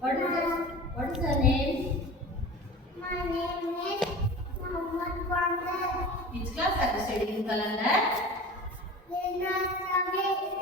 What is the name? My name is Muhammad Wonder. Which class are you studying, Kalanda?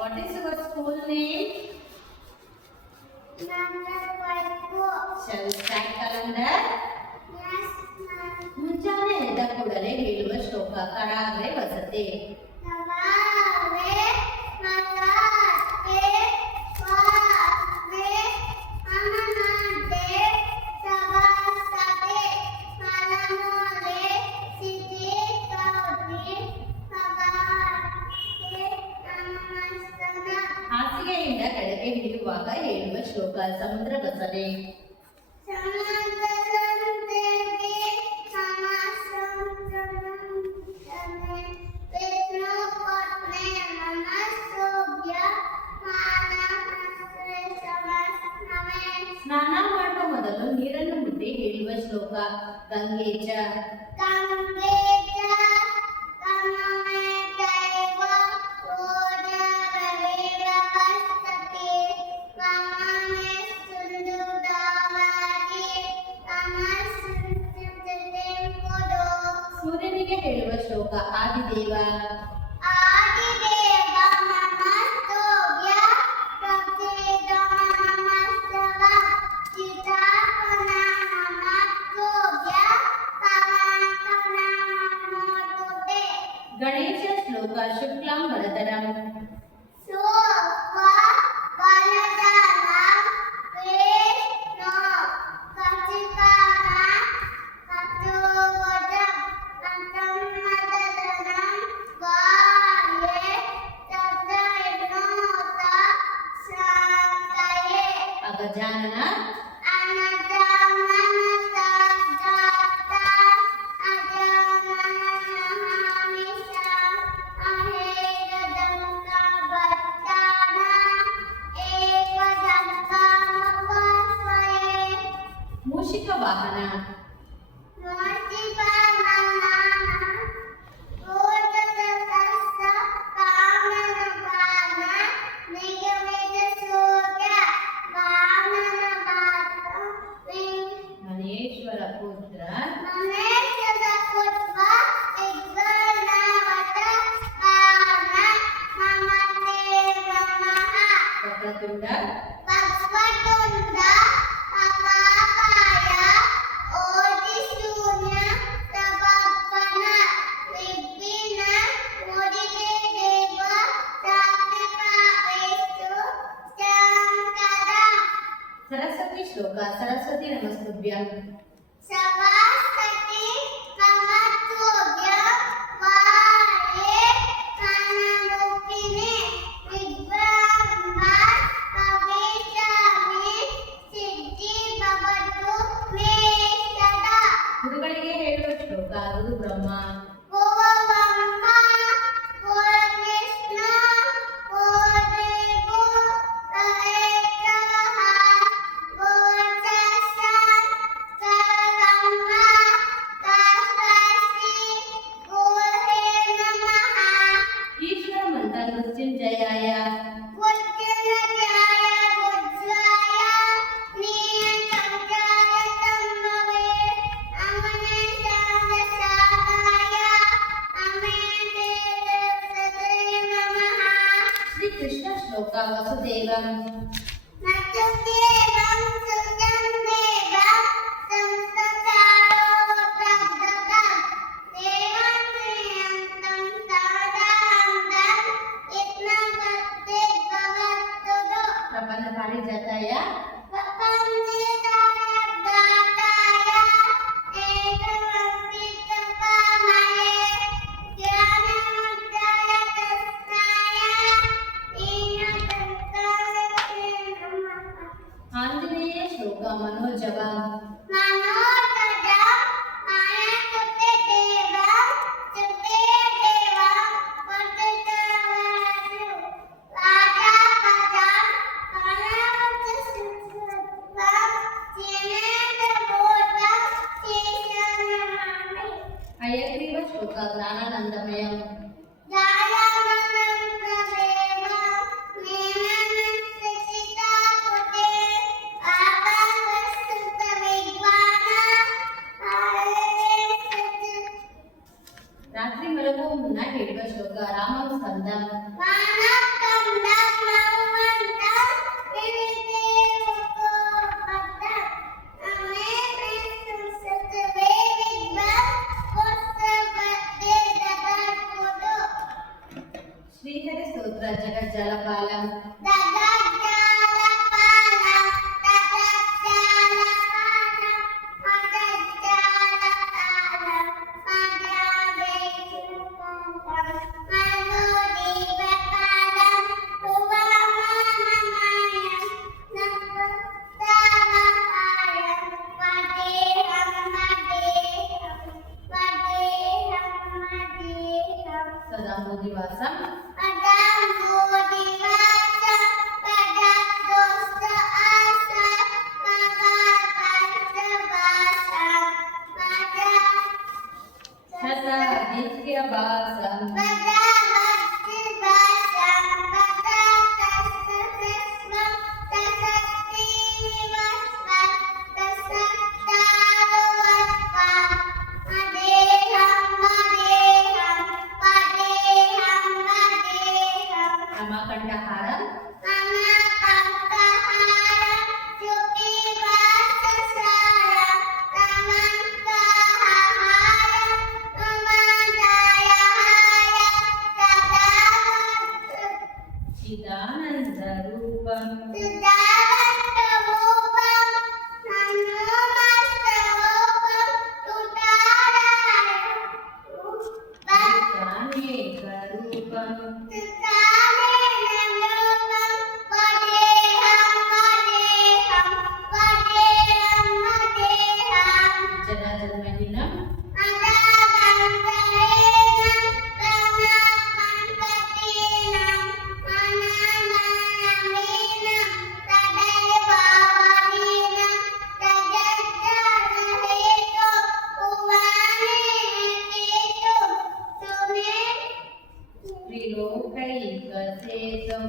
What is your school name? Shall we start, Kalanda? Yes, ma'am. ಮುಂಜಾನೆ ಎದ್ದ ಕೂಡಲೇ ಹೇಳುವ ಶ್ಲೋಕ ಕರಾಗ್ರೆ ವಸತೆ. ಹಾಸಿಗೆಯಿಂದ ಕೆಳಗೆ ಇಳಿಯುವಾಗ ಹೇಳುವ ಶ್ಲೋಕ ಸಮುದ್ರ ಬಸನೆ. ಸ್ನಾನ ಮಾಡುವ ಮೊದಲು ನೀರನ್ನು ಮುಟ್ಟಿ ಹೇಳುವ ಶ್ಲೋಕ ಗಂಗೆಚ. ಸೂರ್ಯನಿಗೆ ಹೇಳುವ ಶ್ಲೋಕ ಆದಿದೇವ. ಗಣೇಶ ಶ್ಲೋಕ ಶುಕ್ಲಾಂ ವರದರಂ. ಅಗಜಾನನ ಮೂಷಿಕ ವಾಹನ. ಮನೇಶ್ವರ ಪುತ್ರ. ವಕ್ರತುಂಡ. ಸರಸ್ವತಿ ಶ್ಲೋಕ ಸರಸ್ವತಿ ನಮಸ್ತುಭ್ಯಂ. ಗುರುಗಳಿಗೆ ಹೇಳುವ ಶ್ಲೋಕ ಗುರು ಬ್ರಹ್ಮ. ಈಶ್ವರ ಮಂತ್ರ ಮೃತ್ಯುಂಜಯಾಯ. ಶ್ರೀ ಕೃಷ್ಣ ಶ್ಲೋಕ ವಸುದೇವಂ. ಪ್ರಪನ್ನ ಪಾರಿಜಾತಾಯ. ಆಂಜನೇಯ ಶ್ಲೋಕ ಮನೋಜವಂ. ಹಯಗ್ರೀವ ಶ್ಲೋಕ ಜ್ಞಾನಾನಂದಮಯಂ. ಆಕಾಶ జగజ్జలపాలం సదాముదివాసం నిత్యవాసం రమాకంఠహారం చిదానంద రూపం అనేక రూపం జనాజన్మహినం త్రిలోకైకసేతుం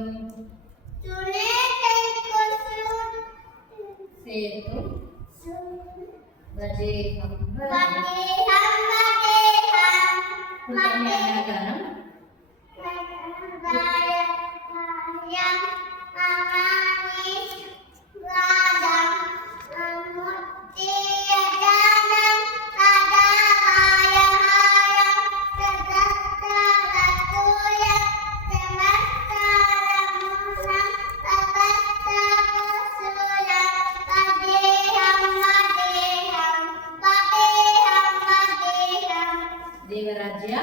సేతుం భజేహం కృతజ్ఞతాగానం దేవరాజ్య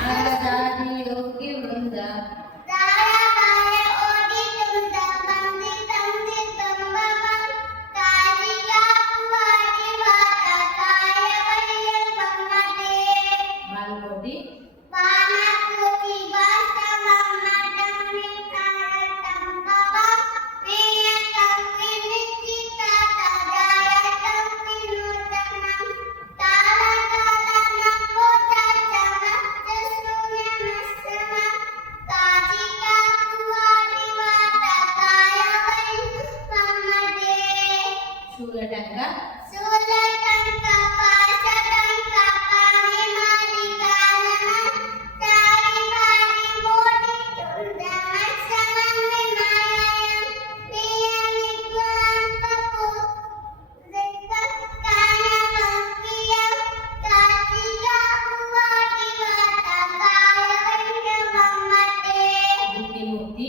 నారదాది యోగి వృంద మాల్కోటి శూలటంక బుద్ధిముక్తి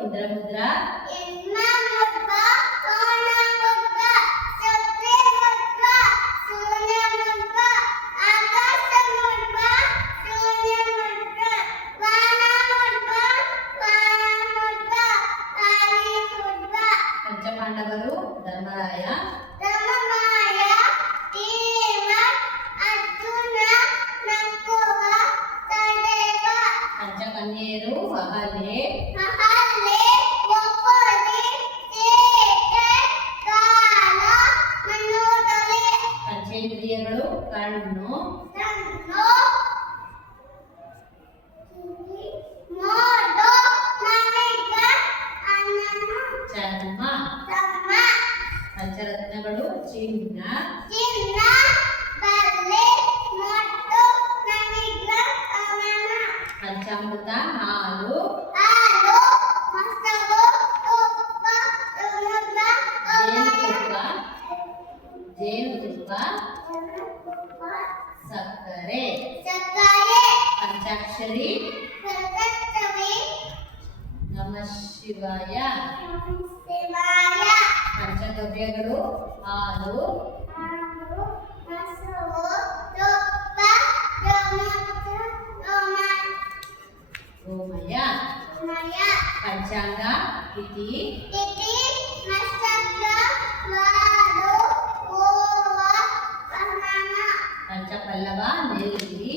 ಇಂದ್ರಮುದ್ರಾ ಪಂಚಪಾಂಡವರು ಧರ್ಮರಾಯ ಪಂಚಕನ್ಯೆಯರು ಅಹಲ್ಯೆ ಪಂಚೇಂದ್ರಿಯಗಳು ಕಣ್ಣು ಚರ್ಮ ಪಂಚರತ್ನಗಳು ಚಿನ್ನ ಪಂಚಾಮೃತ ಹಾಲು ಜೇನುತುಪ್ಪ ಸಕ್ಕರೆ ಪಂಚಾಕ್ಷರಿ ನಮಃ ಶಿವಾಯ ಪಂಚಗವ್ಯಗಳು ಹಾಲು ಗೋಮಯ ಪಂಚಾಂಗ ತಿಥಿ ಪಂಚಪಲ್ಲವ ನೆಲ್ಲಿ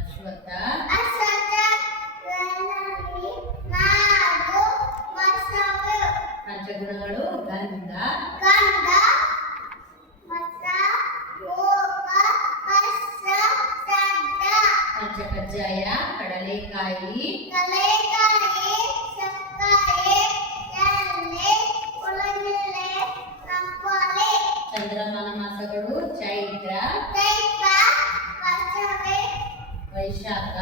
ಅಶ್ವತ್ಥ ಪಂಚಗುಣಗಳು ಗಂಧ ಪಂಚಕಜ್ಜಾಯ ಕಡಲೆಕಾಯಿ ಚಂದ್ರಮಾನ ಮಾಸಗಳು ಚೈತ್ರ ವೈಶಾಖ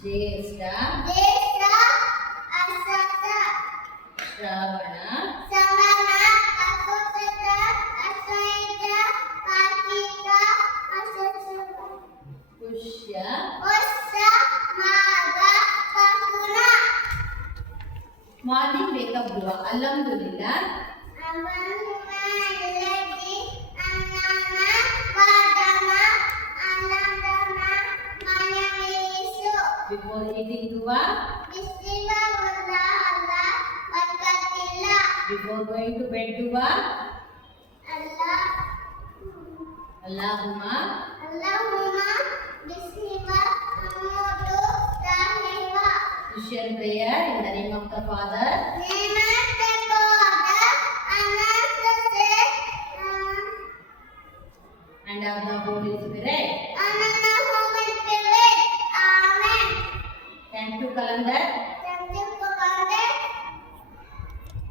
ಜ್ಯೇಷ್ಠ ಶ್ರಾವಣ ಪುಷ್ಯ ಮಾರ್ನಿಂಗ್ ವೇಕಪ್ ದುವಾ ಅಲ್ಹಮ್ದುಲಿಲ್ಲಾ before eating dua before going to bed dua Allahumma Christian prayer in the name of the Father and of the Holy Spirit. Thank you, Kalandar.